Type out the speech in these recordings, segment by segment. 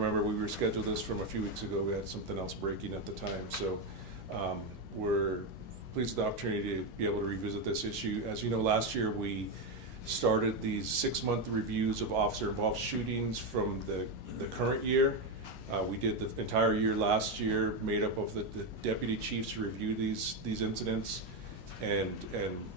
remember we rescheduled this from a few weeks ago. We had something else breaking at the time. So we're pleased with the opportunity to be able to revisit this issue. As you know, last year we started these 6-month reviews of officer-involved shootings from the current year. We did the entire year last year, made up of the deputy chiefs to review these incidents. And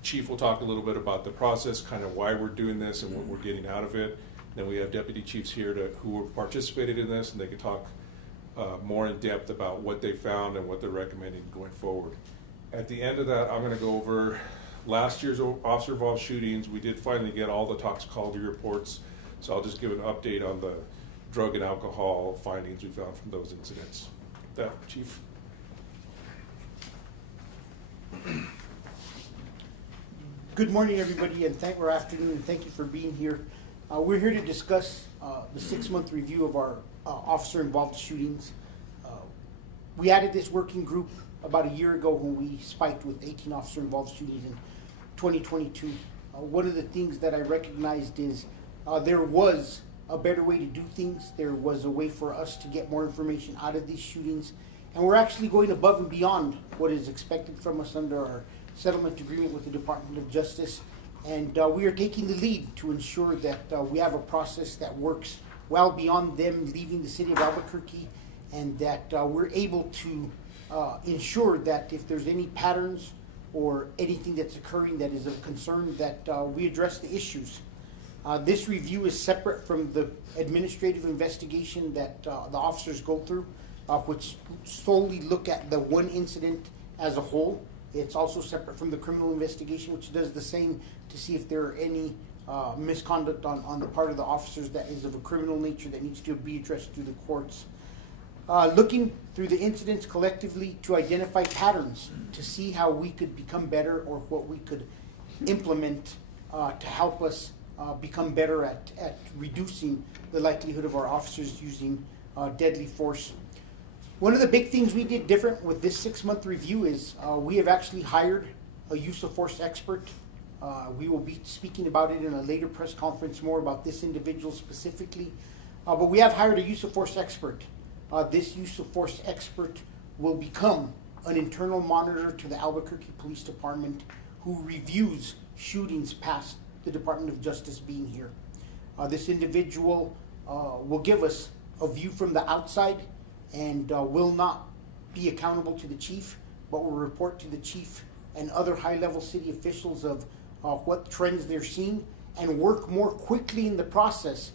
Chief will talk a little bit about the process, kind of why we're doing this and what we're getting out of it. Then we have deputy chiefs here who participated in this, and they can talk more in depth about what they found and what they're recommending going forward. At the end of that, I'm going to go over last year's officer-involved shootings. We did finally get all the toxicology reports, so I'll just give an update on the drug and alcohol findings we found from those incidents. With that, Chief. Good morning, everybody, and or afternoon, and thank you for being here. We're here to discuss the 6-month review of our officer-involved shootings. We added this working group about a year ago when we spiked with 18 officer-involved shootings in 2022. One of the things that I recognized is there was a better way to do things. There was a way for us to get more information out of these shootings, and we're actually going above and beyond what is expected from us under our settlement agreement with the Department of Justice, and we are taking the lead to ensure that we have a process that works well beyond them leaving the city of Albuquerque, and that we're able to ensure that if there's any patterns or anything that's occurring that is of concern, that we address the issues. This review is separate from the administrative investigation that the officers go through, which solely look at the one incident as a whole. It's also separate from the criminal investigation, which does the same to see if there are any misconduct on the part of the officers that is of a criminal nature that needs to be addressed through the courts. Looking through the incidents collectively to identify patterns, to see how we could become better or what we could implement to help us become better at reducing the likelihood of our officers using deadly force. One of the big things we did different with this 6-month review is we have actually hired a use of force expert. We will be speaking about it in a later press conference more about this individual specifically. But we have hired a use of force expert. This use of force expert will become an internal monitor to the Albuquerque Police Department who reviews shootings past the Department of Justice being here. This individual will give us a view from the outside and will not be accountable to the chief, but will report to the chief and other high-level city officials of what trends they're seeing and work more quickly in the process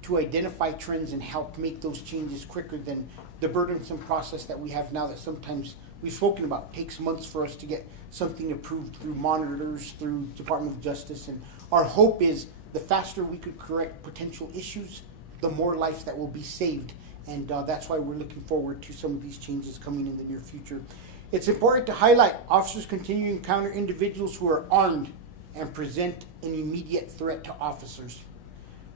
to identify trends and help make those changes quicker than the burdensome process that we have now that sometimes we've spoken about takes months for us to get something approved through monitors, through Department of Justice. And our hope is the faster we could correct potential issues, the more lives that will be saved. And that's why we're looking forward to some of these changes coming in the near future. It's important to highlight officers continue to encounter individuals who are armed and present an immediate threat to officers.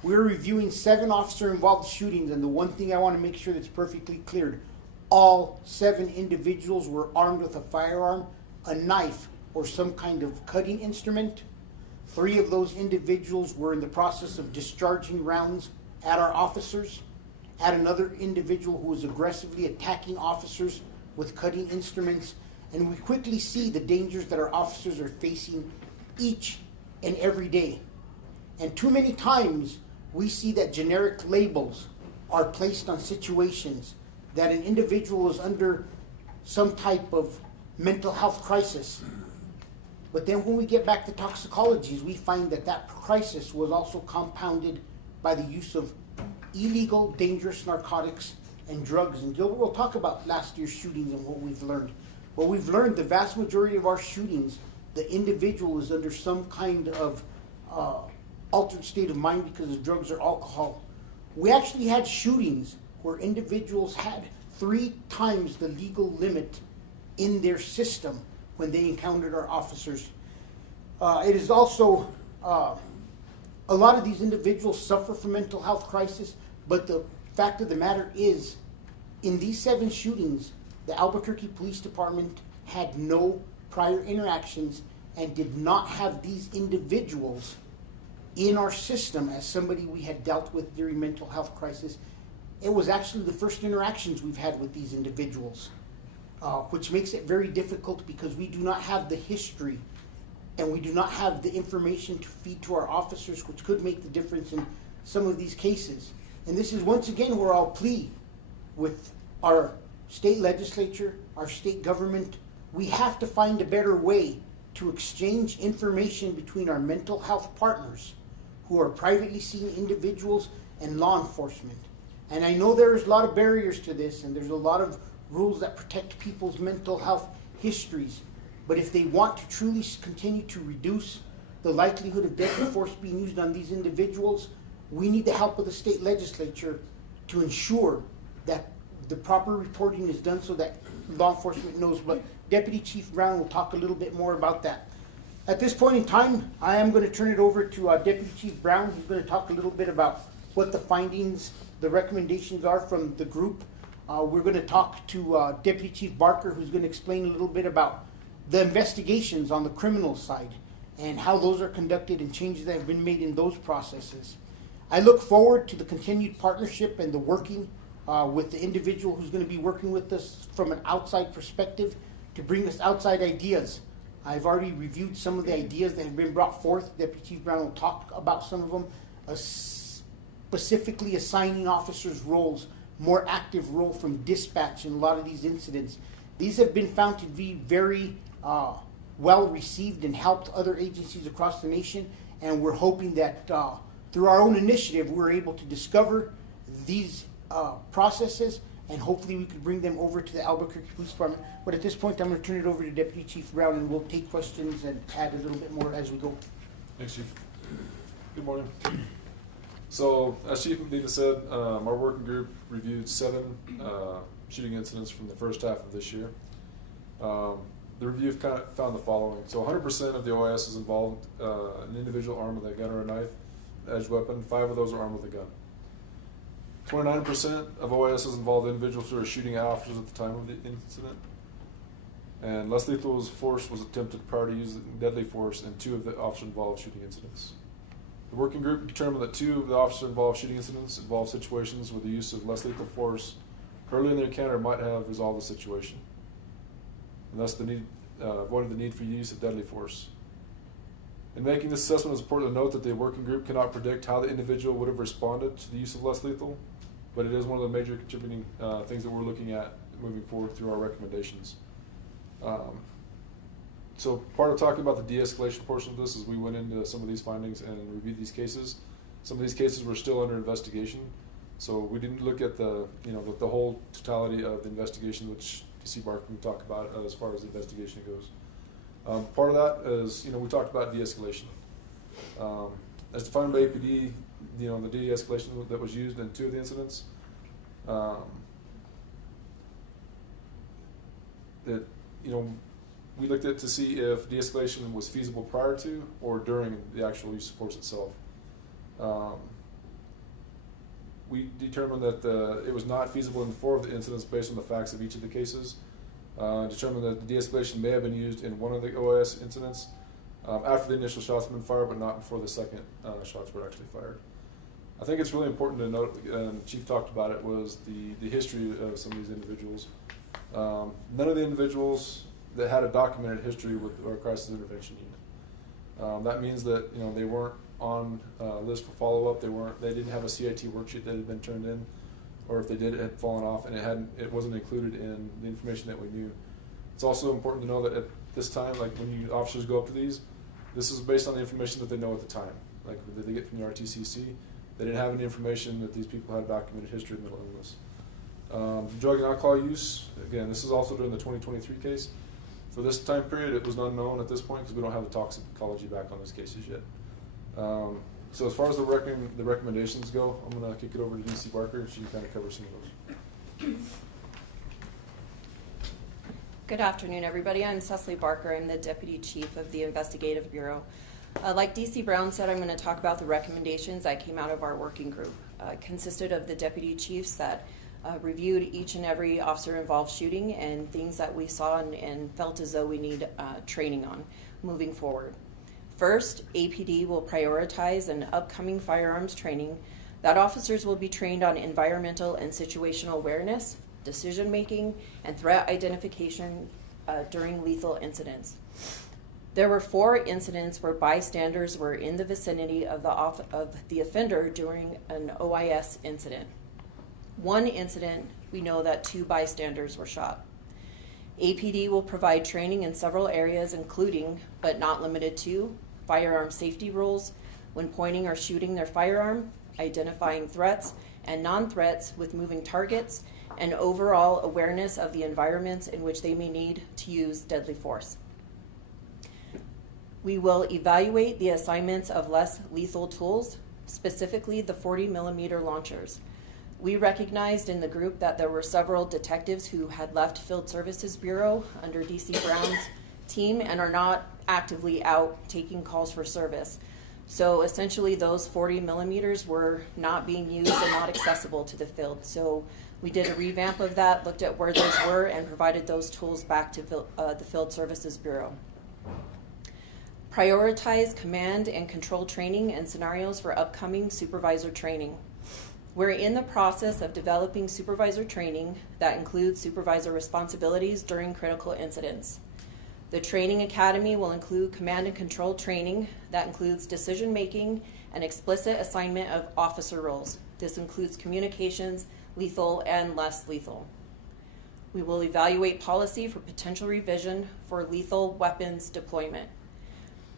We're reviewing 7 officer-involved shootings, and the one thing I want to make sure that's perfectly clear, all 7 individuals were armed with a firearm, a knife, or some kind of cutting instrument. 3 of those individuals were in the process of discharging rounds at our officers, at another individual who was aggressively attacking officers with cutting instruments, and we quickly see the dangers that our officers are facing each and every day. And too many times we see that generic labels are placed on situations that an individual is under some type of mental health crisis. But then when we get back to toxicologies, we find that that crisis was also compounded by the use of illegal, dangerous narcotics and drugs. And Gilbert will talk about last year's shootings and what we've learned. Well, we've learned the vast majority of our shootings, the individual is under some kind of altered state of mind because of drugs or alcohol. We actually had shootings where individuals had 3 times the legal limit in their system when they encountered our officers. It is also, a lot of these individuals suffer from mental health crisis, but the fact of the matter is, in these 7 shootings, the Albuquerque Police Department had no prior interactions and did not have these individuals in our system as somebody we had dealt with during mental health crisis. it was actually the first interactions we've had with these individuals, which makes it very difficult because we do not have the history and we do not have the information to feed to our officers, which could make the difference in some of these cases. And this is once again where I'll plead with our state legislature, our state government. We have to find a better way to exchange information between our mental health partners who are privately seen individuals and law enforcement. And I know there's a lot of barriers to this, and there's a lot of rules that protect people's mental health histories. But if they want to truly continue to reduce the likelihood of deadly force being used on these individuals, we need the help of the state legislature to ensure that the proper reporting is done so that law enforcement knows. But Deputy Chief Brown will talk a little bit more about that. At this point in time, I am going to turn it over to Deputy Chief Brown, who's going to talk a little bit about what the findings, the recommendations are from the group. We're going to talk to Deputy Chief Barker, who's going to explain a little bit about the investigations on the criminal side and how those are conducted and changes that have been made in those processes. I look forward to the continued partnership and the working with the individual who's going to be working with us from an outside perspective to bring us outside ideas. I've already reviewed some of the ideas that have been brought forth. Deputy Chief Brown will talk about some of them, specifically assigning officers roles, more active role from dispatch in a lot of these incidents. These have been found to be very well received and helped other agencies across the nation, and we're hoping that through our own initiative we're able to discover these processes, and hopefully we could bring them over to the Albuquerque Police Department. But at this point I'm going to turn it over to Deputy Chief Brown, and we'll take questions and add a little bit more as we go. Thanks, Chief. Good morning. So, as Chief Medina said, our working group reviewed 7 shooting incidents from the first half of this year. The review kind of found the following. So 100% of the OIS is involved an individual armed with a gun or a knife, edged weapon. 5 of those are armed with a gun. 29% of OIS involved individuals who are shooting at officers at the time of the incident. And less lethal force was attempted prior to using deadly force in 2 of the officer-involved shooting incidents. The working group determined that 2 of the officer-involved shooting incidents involved situations where the use of less lethal force early in the encounter might have resolved the situation, and thus avoided the need for use of deadly force. In making this assessment, it's important to note that the working group cannot predict how the individual would have responded to the use of less lethal, but it is one of the major contributing things that we're looking at moving forward through our recommendations. So part of talking about the de-escalation portion of this is we went into some of these findings and reviewed these cases. Some of these cases were still under investigation, so we didn't look at the whole totality of the investigation, which DC Barker can talk about as far as the investigation goes. Part of that is, we talked about de-escalation. As defined by APD, the de-escalation that was used in 2 of the incidents, we looked at to see if de-escalation was feasible prior to or during the actual use of force itself. We determined that it was not feasible in 4 of the incidents based on the facts of each of the cases. Determined that the de-escalation may have been used in 1 of the OIS incidents after the initial shots had been fired, but not before the second shots were actually fired. I think it's really important to note, and the Chief talked about it, was the history of some of these individuals. None of the individuals that had a documented history with our crisis intervention unit. That means that they weren't on a list for follow-up. They didn't have a CIT worksheet that had been turned in, or if they did, it had fallen off, and it wasn't included in the information that we knew. It's also important to know that at this time, like when officers go up to these, this is based on the information that they know at the time, like that they get from the RTCC. They didn't have any information that these people had documented history of mental illness. Drug and alcohol use, again, this is also during the 2023 case. For this time period, it was unknown at this point because we don't have the toxicology back on these cases yet. So as far as the recommendations go, I'm going to kick it over to DC Barker, and she can kind of cover some of those. Good afternoon, everybody. I'm Cecily Barker. I'm the Deputy Chief of the Investigative Bureau. Like DC Brown said, I'm going to talk about the recommendations that came out of our working group. It consisted of the deputy chiefs that reviewed each and every officer-involved shooting and things that we saw and felt as though we need training on moving forward. First, APD will prioritize an upcoming firearms training that officers will be trained on environmental and situational awareness, decision-making, and threat identification during lethal incidents. There were 4 incidents where bystanders were in the vicinity of the offender during an OIS incident. 1 incident, we know that 2 bystanders were shot. APD will provide training in several areas, including, but not limited to, firearm safety rules, when pointing or shooting their firearm, identifying threats and non-threats with moving targets, and overall awareness of the environments in which they may need to use deadly force. We will evaluate the assignments of less lethal tools, specifically the 40mm launchers. We recognized in the group that there were several detectives who had left Field Services Bureau under DC Brown's team and are not actively out taking calls for service. So essentially those 40mm were not being used and not accessible to the field. So we did a revamp of that, looked at where those were, and provided those tools back to the Field Services Bureau. Prioritize command and control training and scenarios for upcoming supervisor training. We're in the process of developing supervisor training that includes supervisor responsibilities during critical incidents. The training academy will include command and control training that includes decision-making and explicit assignment of officer roles. This includes communications, lethal and less lethal. We will evaluate policy for potential revision for lethal weapons deployment.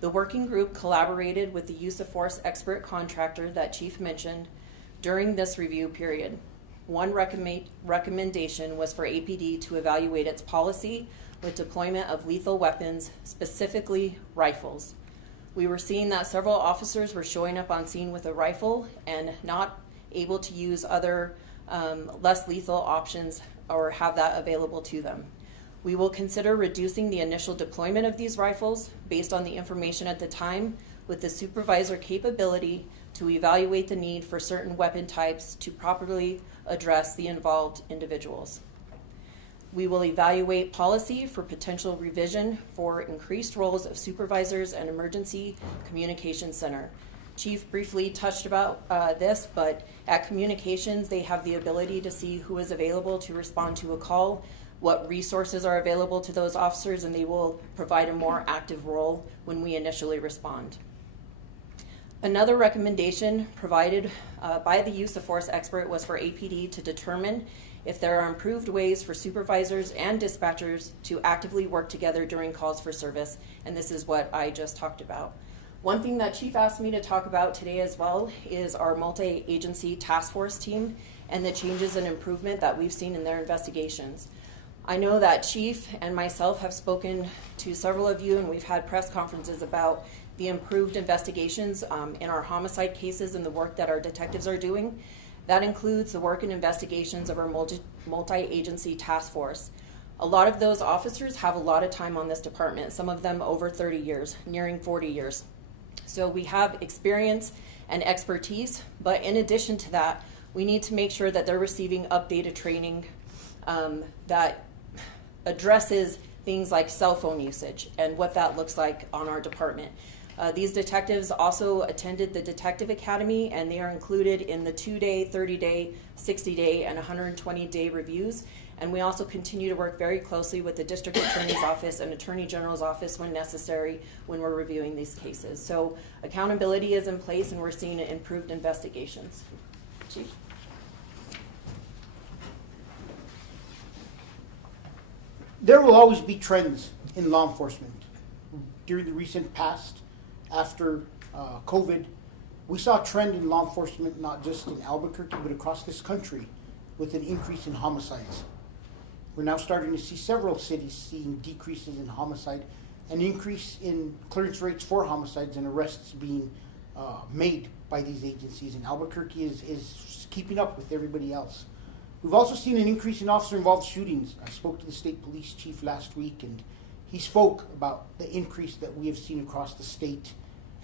The working group collaborated with the use of force expert contractor that Chief mentioned during this review period. One recommendation was for APD to evaluate its policy with deployment of lethal weapons, specifically rifles. We were seeing that several officers were showing up on scene with a rifle and not able to use other less lethal options or have that available to them. We will consider reducing the initial deployment of these rifles based on the information at the time, with the supervisor capability to evaluate the need for certain weapon types to properly address the involved individuals. We will evaluate policy for potential revision for increased roles of supervisors and emergency communications center. Chief briefly touched about this, but at communications, they have the ability to see who is available to respond to a call, what resources are available to those officers, and they will provide a more active role when we initially respond. Another recommendation provided by the use of force expert was for APD to determine if there are improved ways for supervisors and dispatchers to actively work together during calls for service, and this is what I just talked about. One thing that Chief asked me to talk about today as well is our multi-agency task force team and the changes and improvement that we've seen in their investigations. I know that Chief and myself have spoken to several of you, and we've had press conferences about the improved investigations in our homicide cases and the work that our detectives are doing. That includes the work and investigations of our multi-agency task force. A lot of those officers have a lot of time on this department, some of them over 30 years, nearing 40 years. So we have experience and expertise, but in addition to that, we need to make sure that they're receiving updated training that addresses things like cell phone usage and what that looks like on our department. These detectives also attended the Detective Academy, and they are included in the 2-day, 30-day, 60-day, and 120-day reviews. And we also continue to work very closely with the District Attorney's Office and Attorney General's Office when necessary when we're reviewing these cases. So accountability is in place, and we're seeing improved investigations. Chief? There will always be trends in law enforcement. During the recent past, after COVID, we saw a trend in law enforcement not just in Albuquerque but across this country with an increase in homicides. We're now starting to see several cities seeing decreases in homicide, an increase in clearance rates for homicides and arrests being made by these agencies, and Albuquerque is keeping up with everybody else. We've also seen an increase in officer-involved shootings. I spoke to the state police chief last week, and he spoke about the increase that we have seen across the state.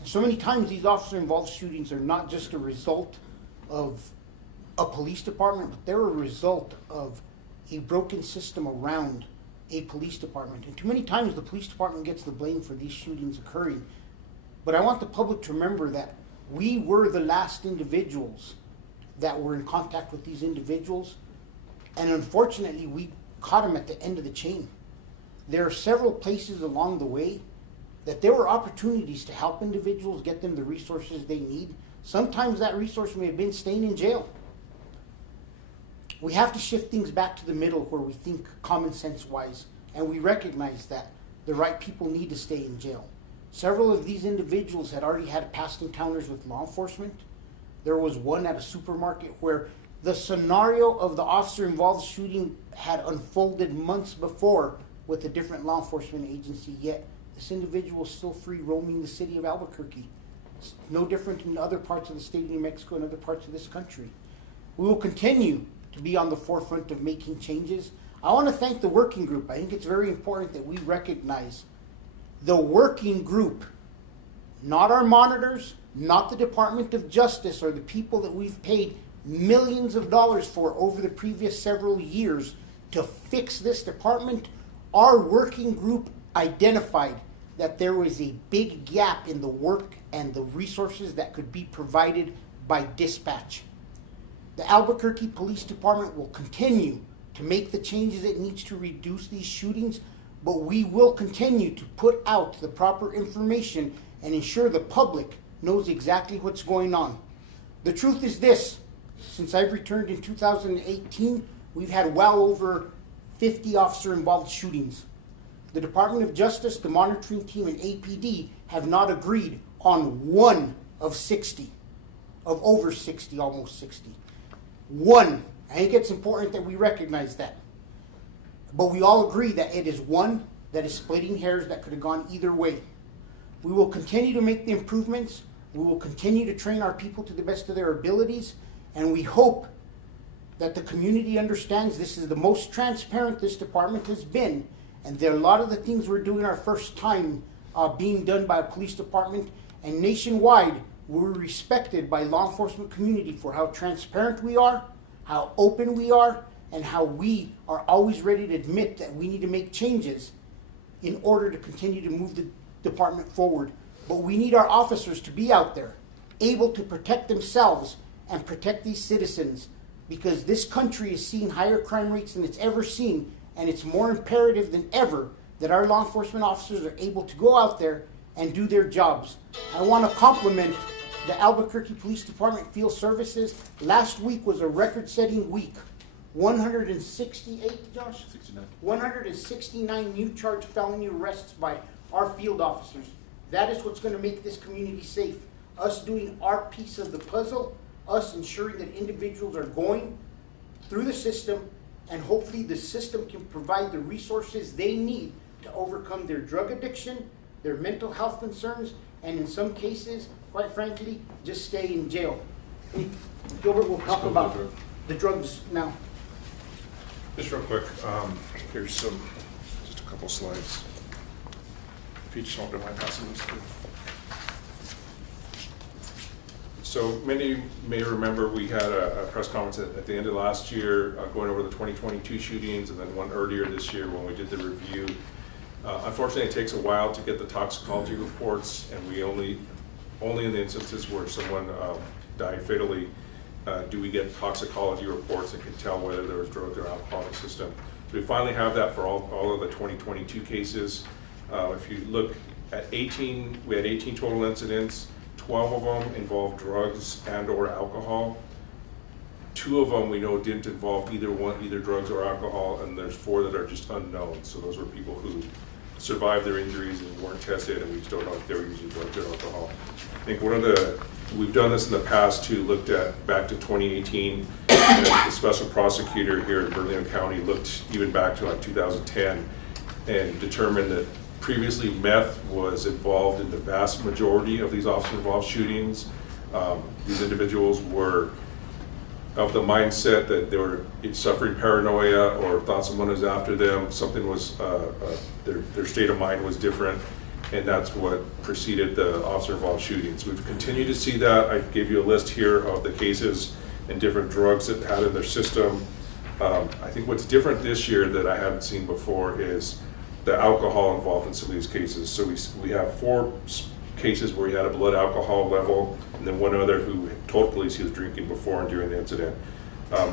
And so many times these officer-involved shootings are not just a result of a police department, but they're a result of a broken system around a police department. And too many times the police department gets the blame for these shootings occurring. But I want the public to remember that we were the last individuals that were in contact with these individuals, and unfortunately, we caught them at the end of the chain. There are several places along the way that there were opportunities to help individuals get them the resources they need. Sometimes that resource may have been staying in jail. We have to shift things back to the middle where we think common sense wise, and we recognize that the right people need to stay in jail. Several of these individuals had already had past encounters with law enforcement. There was one at a supermarket where the scenario of the officer-involved shooting had unfolded months before with a different law enforcement agency, yet this individual is still free roaming the city of Albuquerque. It's no different in other parts of the state of New Mexico and other parts of this country. We will continue to be on the forefront of making changes. I want to thank the working group. I think it's very important that we recognize the working group, not our monitors, not the Department of Justice or the people that we've paid millions of dollars for over the previous several years to fix this department. Our working group identified that there was a big gap in the work and the resources that could be provided by dispatch. The Albuquerque Police Department will continue to make the changes it needs to reduce these shootings, but we will continue to put out the proper information and ensure the public knows exactly what's going on. The truth is this: since I've returned in 2018, we've had well over 50 officer-involved shootings. The Department of Justice, the monitoring team, and APD have not agreed on one of 60, of over 60, almost 60. One. I think it's important that we recognize that. But we all agree that it is one that is splitting hairs that could have gone either way. We will continue to make the improvements. We will continue to train our people to the best of their abilities. And we hope that the community understands this is the most transparent this department has been. And there are a lot of the things we're doing our first time being done by a police department. And nationwide, we're respected by law enforcement community for how transparent we are, how open we are, and how we are always ready to admit that we need to make changes in order to continue to move the department forward. But we need our officers to be out there, able to protect themselves and protect these citizens, because this country is seeing higher crime rates than it's ever seen, and it's more imperative than ever that our law enforcement officers are able to go out there and do their jobs. I want to compliment the Albuquerque Police Department Field Services. Last week was a record-setting week. 168, Josh? 69. 169 new charge felony arrests by our field officers. That is what's going to make this community safe. Us doing our piece of the puzzle, us ensuring that individuals are going through the system, and hopefully the system can provide the resources they need to overcome their drug addiction, their mental health concerns, and in some cases, quite frankly, just stay in jail. Gilbert will talk about the drugs now. Just real quick, here's just a couple slides. If you just don't mind passing this through. So many may remember we had a press conference at the end of last year going over the 2022 shootings, and then one earlier this year when we did the review. Unfortunately, it takes a while to get the toxicology reports, and we only in the instances where someone died fatally do we get toxicology reports that can tell whether there was drugs or alcohol in the system. So we finally have that for all of the 2022 cases. If you look at 18, we had 18 total incidents. 12 of them involved drugs and or alcohol. 2 of them we know didn't involve either drugs or alcohol, and there's 4 that are just unknown. So those were people who survived their injuries and weren't tested, and we just don't know if they were using drugs or alcohol. I think we've done this in the past too, looked at back to 2018, and the special prosecutor here in Bernalillo County looked even back to like 2010 and determined that previously meth was involved in the vast majority of these officer-involved shootings. These individuals were of the mindset that they were suffering paranoia or thought someone was after them, something was, their state of mind was different, and that's what preceded the officer-involved shootings. We've continued to see that. I gave you a list here of the cases and different drugs that had in their system. I think what's different this year that I haven't seen before is the alcohol involved in some of these cases. So we have 4 cases where he had a blood alcohol level, and then one other who told police he was drinking before and during the incident.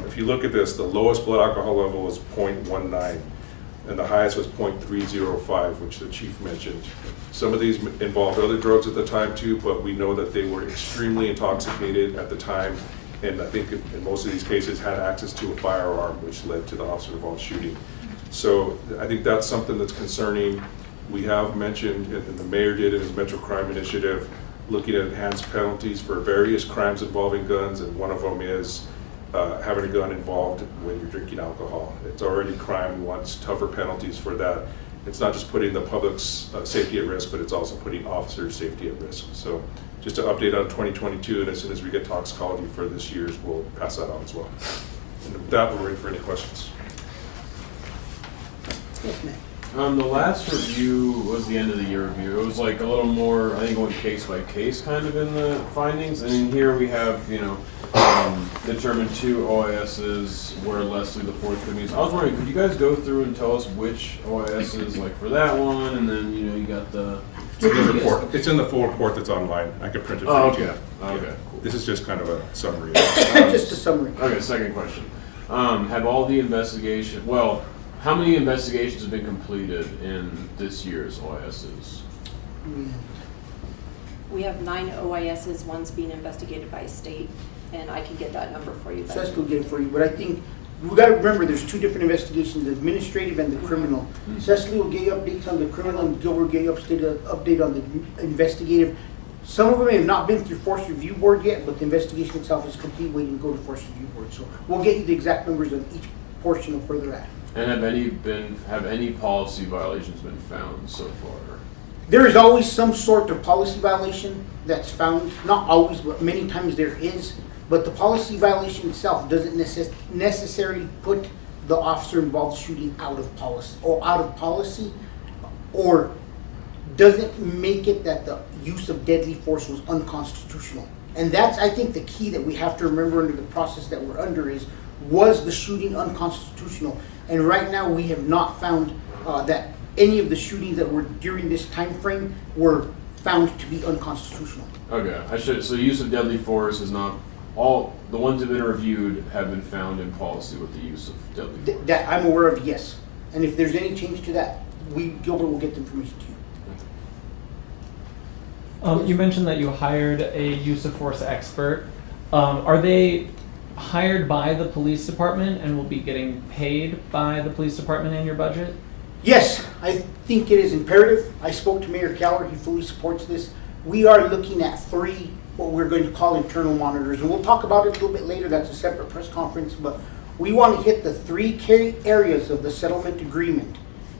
If you look at this, the lowest blood alcohol level was 0.19, and the highest was 0.305, which the chief mentioned. Some of these involved other drugs at the time too, but we know that they were extremely intoxicated at the time, and I think in most of these cases had access to a firearm, which led to the officer-involved shooting. So I think that's something that's concerning. We have mentioned, and the mayor did in his Metro Crime Initiative, looking at enhanced penalties for various crimes involving guns, and one of them is having a gun involved when you're drinking alcohol. It's already a crime. We want tougher penalties for that. It's not just putting the public's safety at risk, but it's also putting officers' safety at risk. So just to update on 2022, and as soon as we get toxicology for this year's, we'll pass that on as well. And with that, we're ready for any questions. Yes, ma'am. The last review was the end of the year review. It was like a little more, I think, going case by case kind of in the findings. And in here we have, determined 2 OISs where Leslie the fourth could be. So I was wondering, could you guys go through and tell us which OISs, like for that one, and then you got the. It's in the report. It's in the full report that's online. I could print it for Oh, you. okay. Yeah. Okay, cool. This is just kind of a summary. Just a summary. Okay, second question. Have all the how many investigations have been completed in this year's OISs? We have 9 OISs, one's being investigated by state, and I can get that number for you. So that's still get it for you, but I think we got to remember there's 2 different investigations: the administrative and the criminal. Cecily will get you updates on the criminal, and Gil will get you update on the investigative. Some of them have not been through Force Review Board yet, but the investigation itself is complete, waiting to go to Force Review Board. So we'll get you the exact numbers on each portion of where they're at. And have any policy violations been found so far? There is always some sort of policy violation that's found. Not always, but many times there is. But the policy violation itself doesn't necessarily put the officer-involved shooting out of policy, or doesn't make it that the use of deadly force was unconstitutional. And that's, I think, the key that we have to remember under the process that we're under is, was the shooting unconstitutional? And right now we have not found that any of the shootings that were during this time frame were found to be unconstitutional. Okay, so use of deadly force is not, all the ones that have been reviewed have been found in policy with the use of deadly force. That I'm aware of, yes. And if there's any change to that, Gilbert will get the information to you. You mentioned that you hired a use of force expert. Are they hired by the police department and will be getting paid by the police department in your budget? Yes, I think it is imperative. I spoke to Mayor Keller, he fully supports this. We are looking at 3, what we're going to call internal monitors, and we'll talk about it a little bit later, that's a separate press conference, but we want to hit the 3 key areas of the settlement agreement.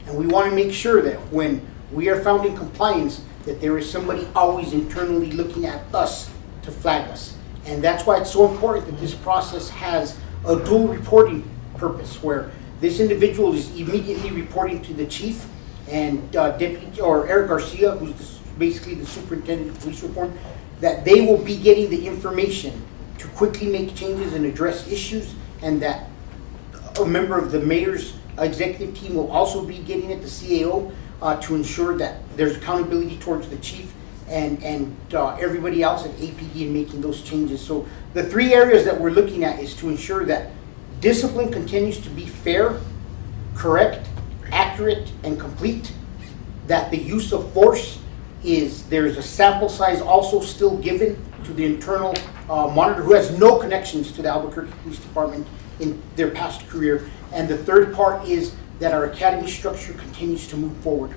And we want to make sure that when we are found in compliance, that there is somebody always internally looking at us to flag us. And that's why it's so important that this process has a dual reporting purpose, where this individual is immediately reporting to the chief, and Eric Garcia, who's basically the superintendent of police reform, that they will be getting the information to quickly make changes and address issues, and that a member of the mayor's executive team will also be getting it, the CAO, to ensure that there's accountability towards the chief and everybody else at APD in making those changes. So the 3 areas that we're looking at is to ensure that discipline continues to be fair, correct, accurate, and complete, that the use of force there's a sample size also still given to the internal monitor who has no connections to the Albuquerque Police Department in their past career. And the third part is that our academy structure continues to move forward.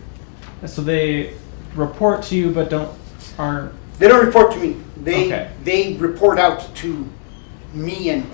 So they report to you but aren't. They don't report to me. Okay. They report out to me and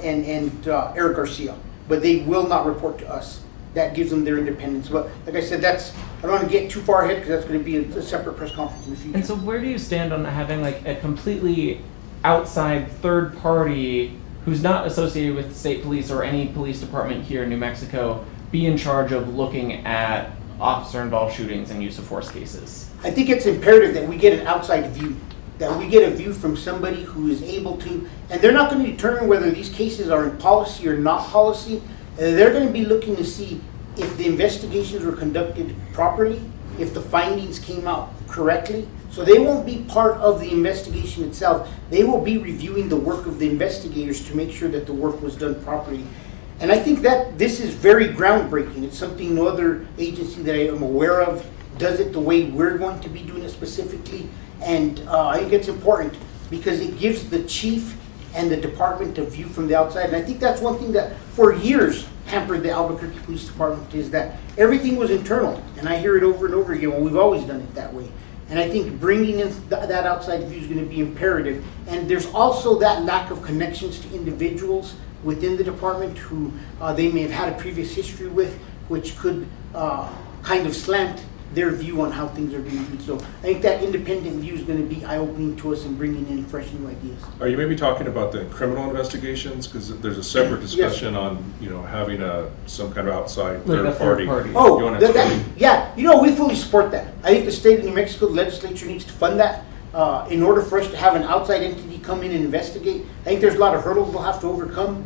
Eric Garcia, but they will not report to us. That gives them their independence. But like I said, I don't want to get too far ahead because that's going to be a separate press conference in the future. And so where do you stand on having like a completely outside third party who's not associated with the state police or any police department here in New Mexico be in charge of looking at officer-involved shootings and use of force cases? I think it's imperative that we get an outside view, that we get a view from somebody who is able to, and they're not going to determine whether these cases are in policy or not policy. They're going to be looking to see if the investigations were conducted properly, if the findings came out correctly. So they won't be part of the investigation itself. They will be reviewing the work of the investigators to make sure that the work was done properly. And I think that this is very groundbreaking. It's something no other agency that I am aware of does it the way we're going to be doing it specifically. And I think it's important because it gives the chief and the department a view from the outside. And I think that's one thing that for years hampered the Albuquerque Police Department, is that everything was internal. And I hear it over and over again, well, we've always done it that way. And I think bringing in that outside view is going to be imperative. And there's also that lack of connections to individuals within the department who they may have had a previous history with, which could kind of slant their view on how things are being done. So I think that independent view is going to be eye-opening to us and bringing in fresh new ideas. Are you maybe talking about the criminal investigations? Because there's a separate discussion on, having some kind of outside Like a third third party. party. Oh, You wanna explain? yeah, we fully support that. I think the state of New Mexico legislature needs to fund that. In order for us to have an outside entity come in and investigate, I think there's a lot of hurdles we'll have to overcome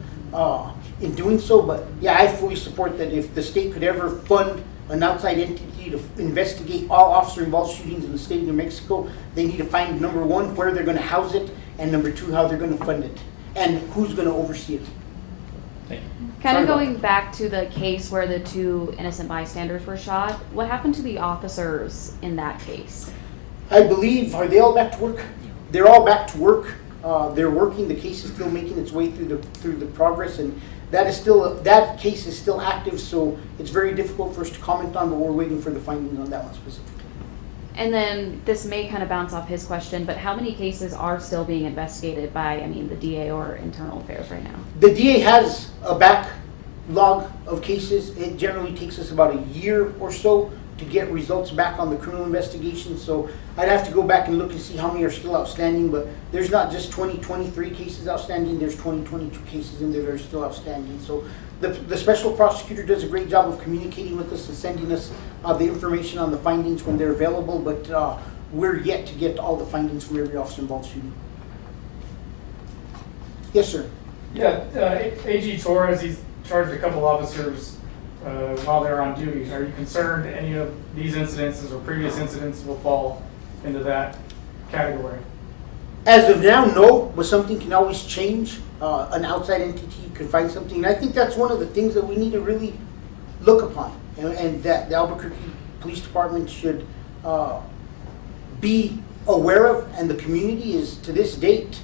in doing so. But yeah, I fully support that. If the state could ever fund an outside entity to investigate all officer-involved shootings in the state of New Mexico, they need to find, number one, where they're going to house it, and number two, how they're going to fund it, and who's going to oversee it. Thank you. Kind Sorry of about going back to the case where the 2 innocent bystanders were shot, what happened to the officers in that case? I believe, are they all back to work? They're all back to work. They're working. The case is still making its way through the progress, and that case is still active. So it's very difficult for us to comment on, but we're waiting for the findings on that one specifically. And then this may kind of bounce off his question, but how many cases are still being investigated by, the DA or internal affairs right now? The DA has a backlog of cases. It generally takes us about a year or so to get results back on the criminal investigation. So I'd have to go back and look and see how many are still outstanding, but there's not just 2023 cases outstanding, there's 2022 cases in there that are still outstanding. So the special prosecutor does a great job of communicating with us and sending us the information on the findings when they're available, but we're yet to get all the findings from every officer involved shooting. Yes, sir. Yeah, AG Torres, he's charged a couple officers while they're on duty. Are you concerned any of these incidences or previous incidents will fall into that category? As of now, no, but something can always change. An outside entity could find something. And I think that's one of the things that we need to really look upon, and that the Albuquerque Police Department should be aware of, and the community is, to this date,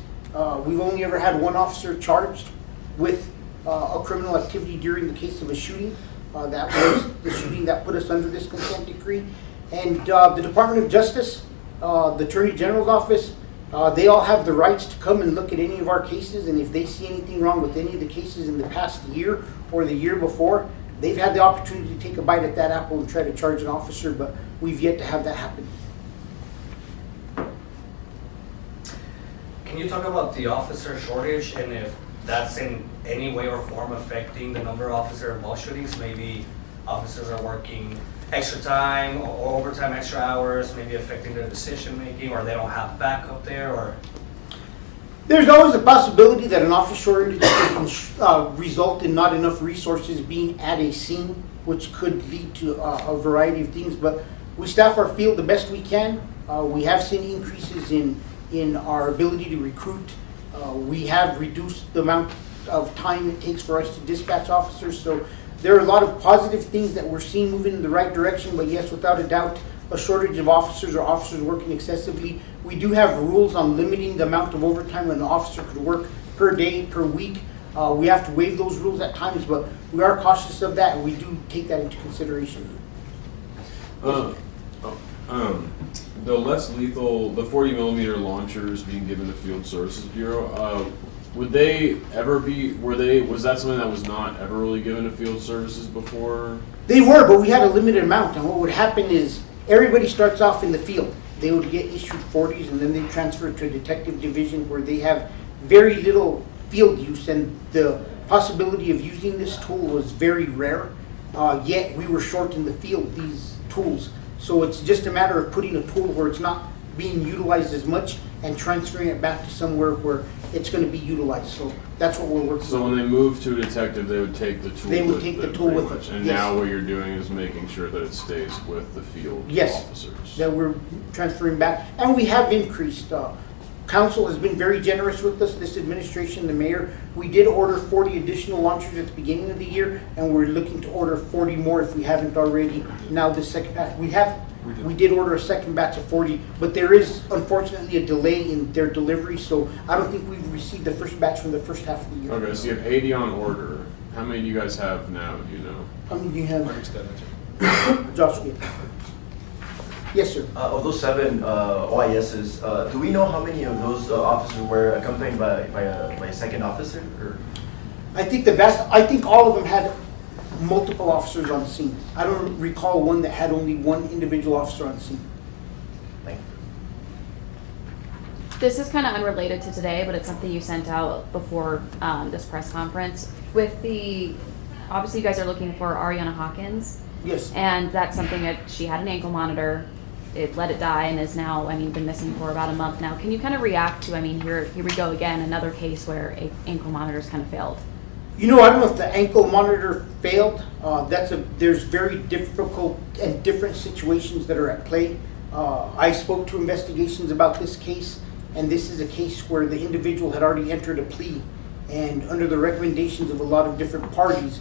we've only ever had one officer charged with a criminal activity during the case of a shooting. That was the shooting that put us under this consent decree. And the Department of Justice, the Attorney General's office, they all have the rights to come and look at any of our cases, and if they see anything wrong with any of the cases in the past year or the year before, they've had the opportunity to take a bite at that apple and try to charge an officer, but we've yet to have that happen. Can you talk about the officer shortage and if that's in any way or form affecting the number of officer-involved shootings? Maybe officers are working extra time or overtime, extra hours, maybe affecting their decision-making, or they don't have backup there, or? There's always a possibility that an officer shortage can result in not enough resources being at a scene, which could lead to a variety of things, but we staff our field the best we can. We have seen increases in our ability to recruit. We have reduced the amount of time it takes for us to dispatch officers. So there are a lot of positive things that we're seeing moving in the right direction, but yes, without a doubt, a shortage of officers or officers working excessively. We do have rules on limiting the amount of overtime an officer could work per day, per week. We have to waive those rules at times, but we are cautious of that, and we do take that into consideration. The less lethal, the 40 millimeter launchers being given to Field Services Bureau, would they ever be, was that something that was not ever really given to Field Services before? They were, but we had a limited amount, and what would happen is everybody starts off in the field. They would get issued 40s, and then they transfer to a detective division where they have very little field use, and the possibility of using this tool was very rare, yet we were short in the field, these tools. So it's just a matter of putting a tool where it's not being utilized as much and transferring it back to somewhere where it's going to be utilized. So that's what we're working So on. when they move to a detective, they would take the tool. They would with take the them tool pretty with much. them, And yes. now what you're doing is making sure that it stays with the field Yes, officers. that we're transferring back. And we have increased. Council has been very generous with us, this administration, the mayor. We did order 40 additional launchers at the beginning of the year, and we're looking to order 40 more if we haven't already. Now the second batch, we did order a second batch of 40, but there is unfortunately a delay in their delivery, so I don't think we've received the first batch from the first half of the year. Okay, so you have 80 on order. How many do you guys have now? Do you know? How many do you have? Joshua? Yes, sir. Of those 7 OISs, do we know how many of those officers were accompanied by a second officer? Or? I think I think all of them had multiple officers on scene. I don't recall one that had only one individual officer on scene. Thank you. This is kind of unrelated to today, but it's something you sent out before this press conference. Obviously you guys are looking for Ariana Hawkins. Yes. And that's something that she had an ankle monitor. It let it die and is now, been missing for about a month now. Can you kind of react to, here we go again, another case where ankle monitors kind of failed? You know, I don't know if the ankle monitor failed. There's very difficult and different situations that are at play. I spoke to investigations about this case, and this is a case where the individual had already entered a plea, and under the recommendations of a lot of different parties,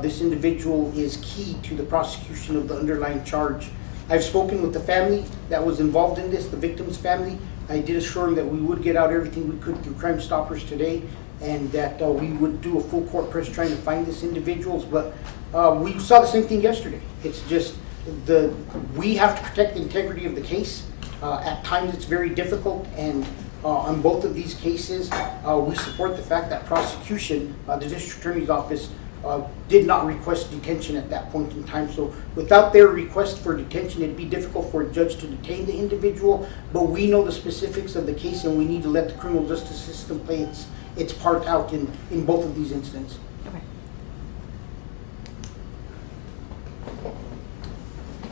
this individual is key to the prosecution of the underlying charge. I've spoken with the family that was involved in this, the victim's family. I did assure them that we would get out everything we could through Crime Stoppers today, and that we would do a full court press trying to find this individual. But we saw the same thing yesterday. It's just we have to protect the integrity of the case. At times it's very difficult, and on both of these cases, we support the fact that prosecution, the district attorney's office, did not request detention at that point in time. So without their request for detention, it'd be difficult for a judge to detain the individual, but we know the specifics of the case, and we need to let the criminal justice system play its part out in both of these incidents. Okay.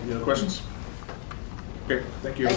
Any other questions? Okay, thank you.